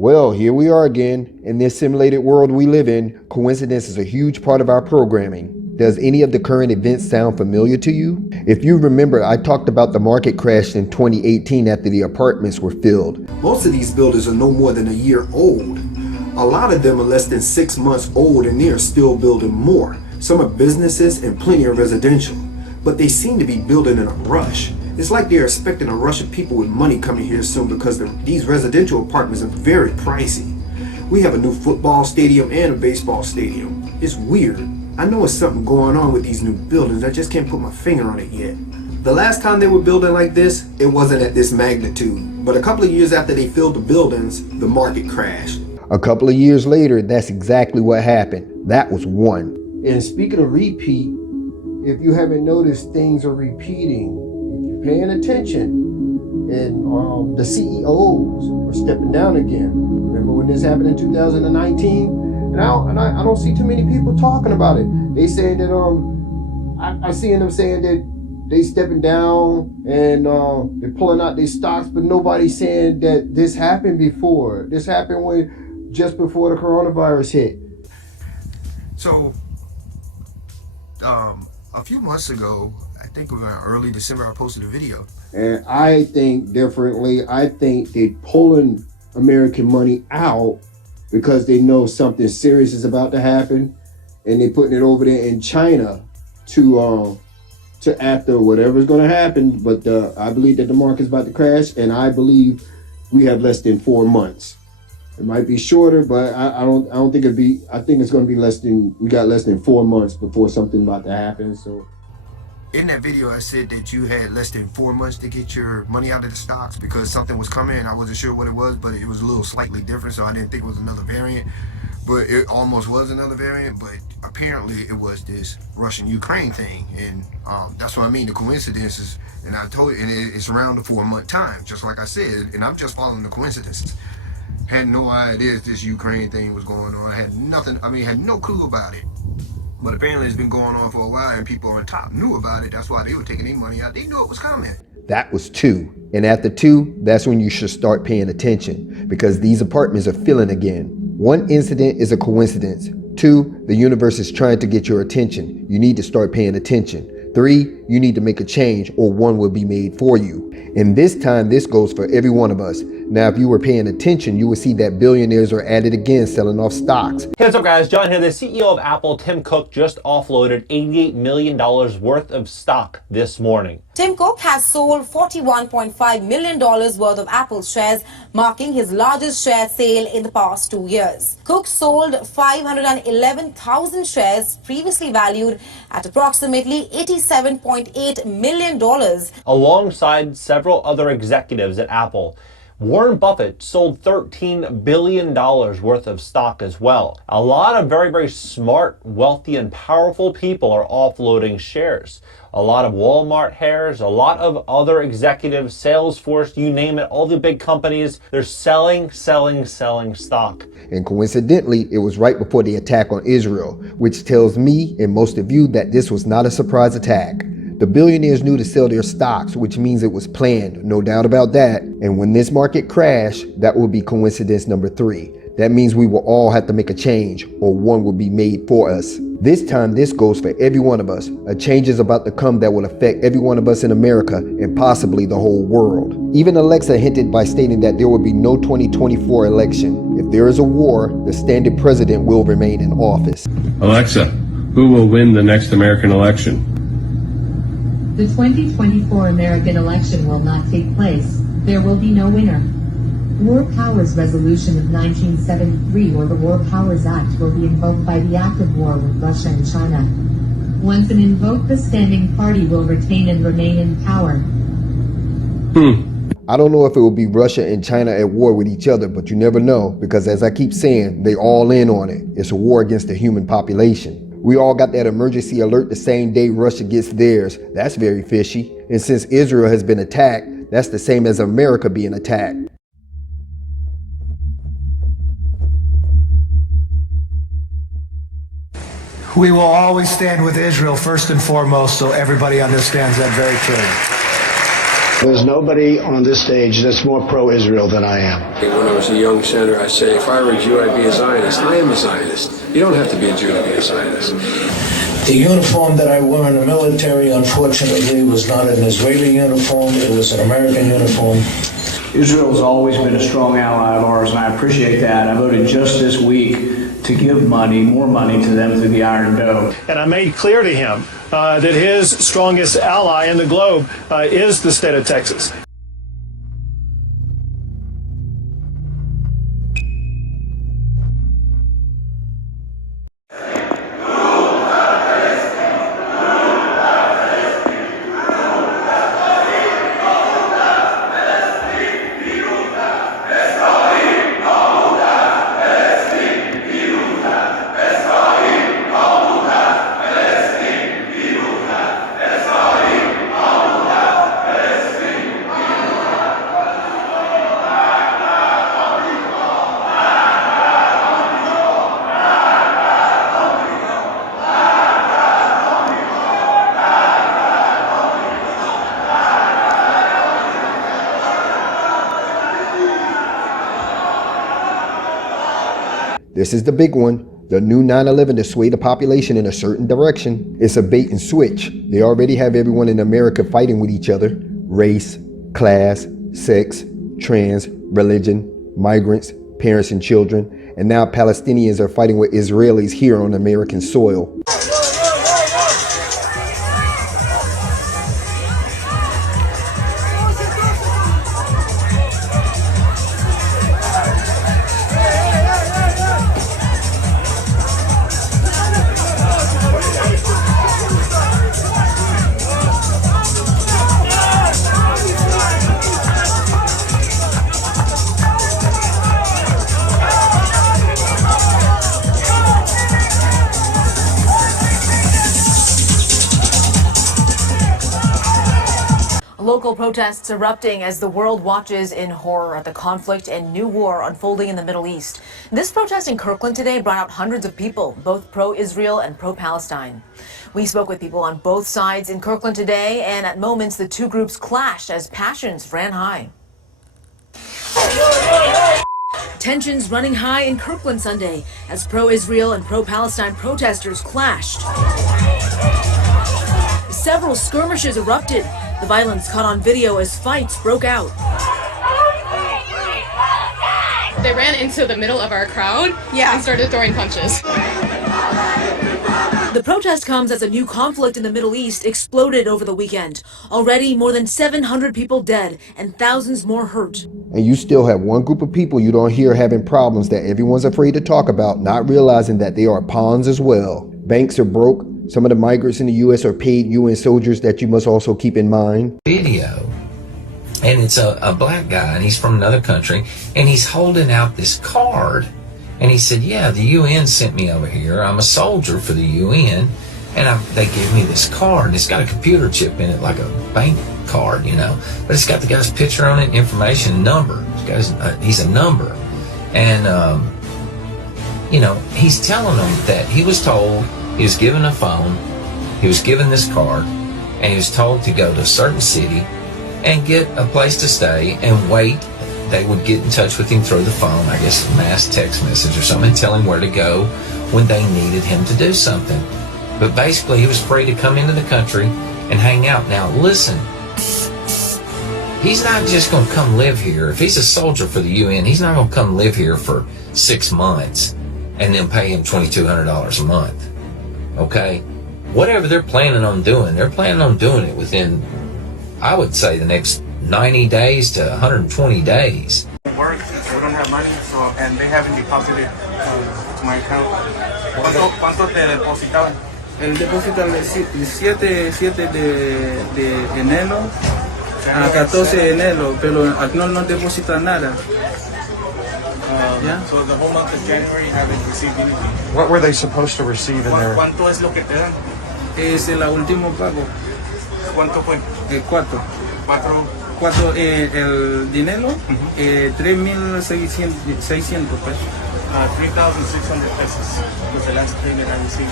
Well, here we are again. In this simulated world we live in, coincidence is a huge part of our programming. Does any of the current events sound familiar to you? If you remember, I talked about the market crash in 2018 after the apartments were filled. Most of these buildings are no more than a year old. A lot of them are less than 6 months old and they are still building more. Some are businesses and plenty are residential. But they seem to be building in a rush. It's like they're expecting a rush of people with money coming here soon because these residential apartments are very pricey. We have a new football stadium and a baseball stadium. It's weird. I know it's something going on with these new buildings. I just can't put my finger on it yet. The last time they were building like this, it wasn't at this magnitude. But a couple of years after they filled the buildings, the market crashed. A couple of years later, that's exactly what happened. That was one. And speaking of repeat, if you haven't noticed, things are repeating. Paying attention, and the CEOs are stepping down again. Remember when this happened in 2019? And I don't see too many people talking about it. They saying that I seeing them saying that they stepping down and they're pulling out their stocks, but nobody's saying that this happened before. This happened just before the coronavirus hit. So a few months ago, I think around early December, I posted a video. And I think differently. I think they're pulling American money out because they know something serious is about to happen, and they're putting it over there in China to after whatever's going to happen. But I believe that the market's about to crash, and I believe we have less than 4 months. It might be shorter, but I don't think it'd be. I think it's going to be less than. We got less than 4 months before something about to happen. So. In that video, I said that you had less than 4 months to get your money out of the stocks because something was coming. I wasn't sure what it was, but it was a little slightly different, so I didn't think it was another variant. But it almost was another variant, but apparently it was this Russian-Ukraine thing. And that's what I mean, the coincidences. And I told you, and it's around the 4 month time, just like I said, and I'm just following the coincidences. Had no idea this Ukraine thing was going on. I had nothing, had no clue about it. But apparently it's been going on for a while and people on top knew about it. That's why they were taking their money out. They knew it was coming. That was 2. And after 2, that's when you should start paying attention because these apartments are filling again. 1 incident is a coincidence. 2, the universe is trying to get your attention. You need to start paying attention. 3, you need to make a change or one will be made for you. And this time, this goes for every one of us. Now, if you were paying attention, you would see that billionaires are at it again, selling off stocks. Hey, what's up guys? John here. The CEO of Apple, Tim Cook, just offloaded $88 million worth of stock this morning. Tim Cook has sold $41.5 million worth of Apple shares, marking his largest share sale in the past 2 years. Cook sold 511,000 shares previously valued at approximately $87.8 million. Alongside several other executives at Apple. Warren Buffett sold $13 billion worth of stock as well. A lot of very, very smart, wealthy, and powerful people are offloading shares. A lot of Walmart heirs, a lot of other executives, Salesforce, you name it, all the big companies, they're selling stock. And coincidentally, it was right before the attack on Israel, which tells me and most of you that this was not a surprise attack. The billionaires knew to sell their stocks, which means it was planned, no doubt about that. And when this market crashed, that will be coincidence number 3. That means we will all have to make a change, or one will be made for us. This time, this goes for every one of us. A change is about to come that will affect every one of us in America and possibly the whole world. Even Alexa hinted by stating that there will be no 2024 election. If there is a war, the standing president will remain in office. Alexa, who will win the next American election? The 2024 American election will not take place. There will be no winner. War Powers Resolution of 1973 or the War Powers Act will be invoked by the act of war with Russia and China. Once an invoked, the standing party will retain and remain in power. I don't know if it will be Russia and China at war with each other, but you never know because as I keep saying, they all in on it. It's a war against the human population. We all got that emergency alert the same day Russia gets theirs. That's very fishy. And since Israel has been attacked, that's the same as America being attacked. We will always stand with Israel first and foremost, so everybody understands that very clearly. There's nobody on this stage that's more pro-Israel than I am. When I was a young senator, I say, if I were a Jew, I'd be a Zionist. I am a Zionist. You don't have to be a Jew to be a Zionist. The uniform that I wore in the military, unfortunately, was not an Israeli uniform. It was an American uniform. Israel's always been a strong ally of ours, and I appreciate that. I voted just this week to give money, more money to them through the Iron Dome. And I made clear to him that his strongest ally in the globe is the state of Texas. This is the big one. The new 9/11 to sway the population in a certain direction. It's a bait and switch. They already have everyone in America fighting with each other. Race, class, sex, trans, religion, migrants, parents and children. And now Palestinians are fighting with Israelis here on American soil. Local protests erupting as the world watches in horror at the conflict and new war unfolding in the Middle East. This protest in Kirkland today brought out hundreds of people, both pro-Israel and pro-Palestine. We spoke with people on both sides in Kirkland today, and at moments the two groups clashed as passions ran high. Tensions running high in Kirkland Sunday as pro-Israel and pro-Palestine protesters clashed. Several skirmishes erupted. The violence caught on video as fights broke out. They ran into the middle of our crowd and started throwing punches. The protest comes as a new conflict in the Middle East exploded over the weekend. Already more than 700 people dead and thousands more hurt. And you still have one group of people you don't hear having problems that everyone's afraid to talk about, not realizing that they are pawns as well. Banks are broke. Some of the migrants in the U.S. are paid UN soldiers that you must also keep in mind. Video, and it's a black guy, and he's from another country, and he's holding out this card, and he said, yeah, the UN sent me over here. I'm a soldier for the UN, and they gave me this card, and it's got a computer chip in it, like a bank card, you know, but it's got the guy's picture on it, information, number. He's a number, and you know, he's telling them that he was told. He was given a phone, he was given this card, and he was told to go to a certain city and get a place to stay and wait. They would get in touch with him through the phone, I guess mass text message or something, and tell him where to go when they needed him to do something. But basically, he was free to come into the country and hang out. Now, listen, he's not just going to come live here. If he's a soldier for the UN, he's not going to come live here for 6 months and then pay him $2,200 a month. Okay, whatever they're planning on doing, they're planning on doing it within, I would say, the next 90 days to 120 days. Work, we don't have money, so, and they haven't deposited to my account. ¿Cuánto te depositaban? El depósito el 7 de enero a 14 de enero, pero no deposita nada. Yeah. So the whole month of January you haven't received anything. What were they supposed to receive in there? ¿Cuánto es lo que te dan? Es el último pago. ¿Cuánto fue? 4. 4 el dinero, 3,600 pesos. 3,600 pesos was the last payment I received.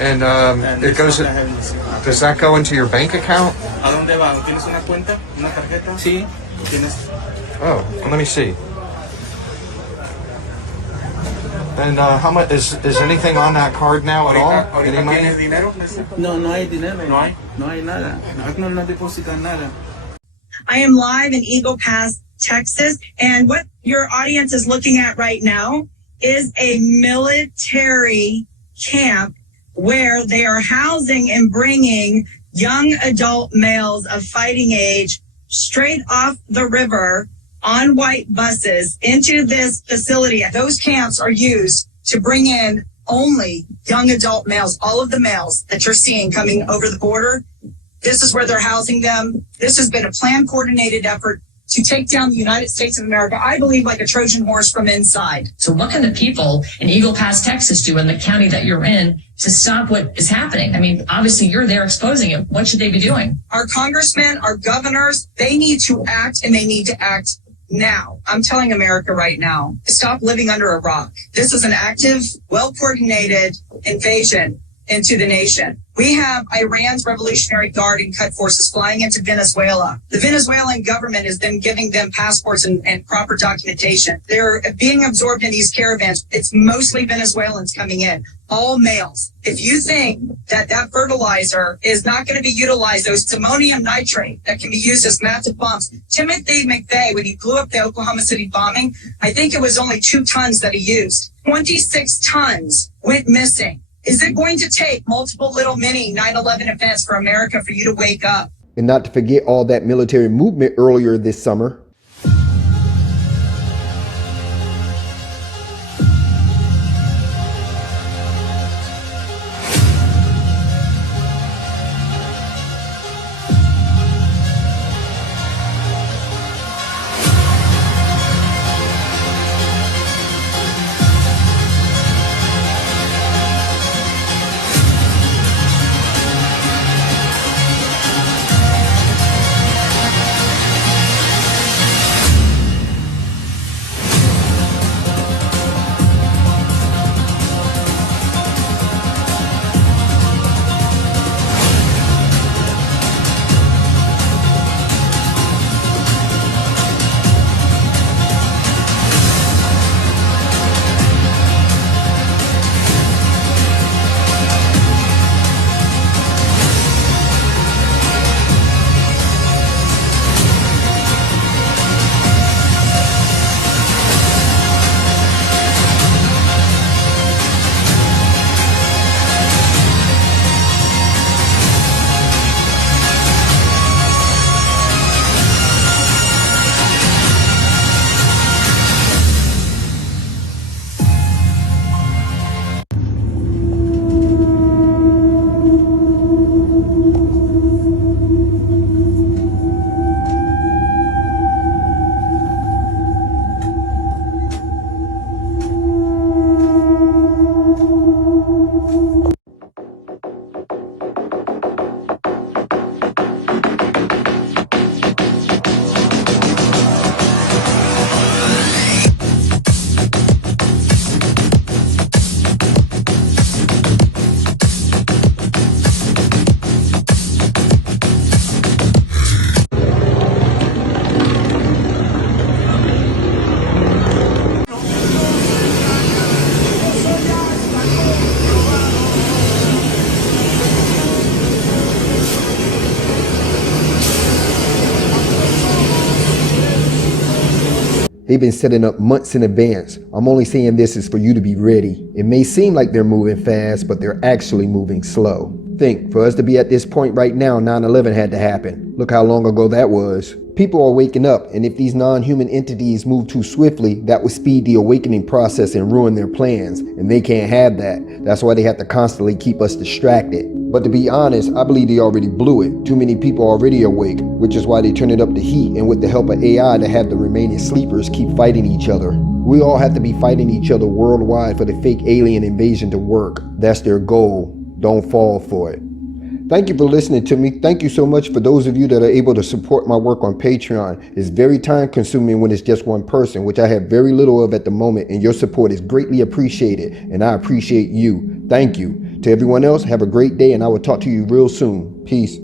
And it goes. Does that go into your bank account? ¿A dónde va? ¿Tienes una cuenta? ¿Una tarjeta? Sí. ¿Tienes? Oh, let me see. And how much is anything on that card now at all? Any money? ¿Tienes dinero? No, no hay dinero. No hay. No hay nada. No depositan nada. I am live in Eagle Pass, Texas, and what your audience is looking at right now is a military camp where they are housing and bringing young adult males of fighting age straight off the river on white buses into this facility. Those camps are used to bring in only young adult males, all of the males that you're seeing coming over the border. This is where they're housing them. This has been a planned, coordinated effort to take down the United States of America, I believe, like a Trojan horse from inside. So what can the people in Eagle Pass, Texas do in the county that you're in to stop what is happening? I mean, obviously you're there exposing it. What should they be doing? Our congressmen, our governors, they need to act, and they need to act now. I'm telling America right now, stop living under a rock. This is an active, well-coordinated invasion into the nation. We have Iran's Revolutionary Guard and Cut forces flying into Venezuela. The Venezuelan government has been giving them passports and proper documentation. They're being absorbed in these caravans. It's mostly Venezuelans coming in, all males. If you think that fertilizer is not going to be utilized, those ammonium nitrate that can be used as massive bombs. Timothy McVeigh, when he blew up the Oklahoma City bombing, I think it was only 2 tons that he used. 26 tons went missing. Is it going to take multiple little mini 9/11 events for America for you to wake up? And not to forget all that military movement earlier this summer. They've been setting up months in advance. I'm only saying this is for you to be ready. It may seem like they're moving fast, but they're actually moving slow. Think, for us to be at this point right now, 9/11 had to happen. Look how long ago that was. People are waking up, and if these non-human entities move too swiftly, that would speed the awakening process and ruin their plans, and they can't have that. That's why they have to constantly keep us distracted. But to be honest, I believe they already blew it. Too many people are already awake, which is why they turned up the heat, and with the help of AI to have the remaining sleepers keep fighting each other. We all have to be fighting each other worldwide for the fake alien invasion to work. That's their goal. Don't fall for it. Thank you for listening to me. Thank you so much for those of you that are able to support my work on Patreon. It's very time consuming when it's just one person, which I have very little of at the moment, and your support is greatly appreciated, and I appreciate you. Thank you. To everyone else, have a great day, and I will talk to you real soon. Peace.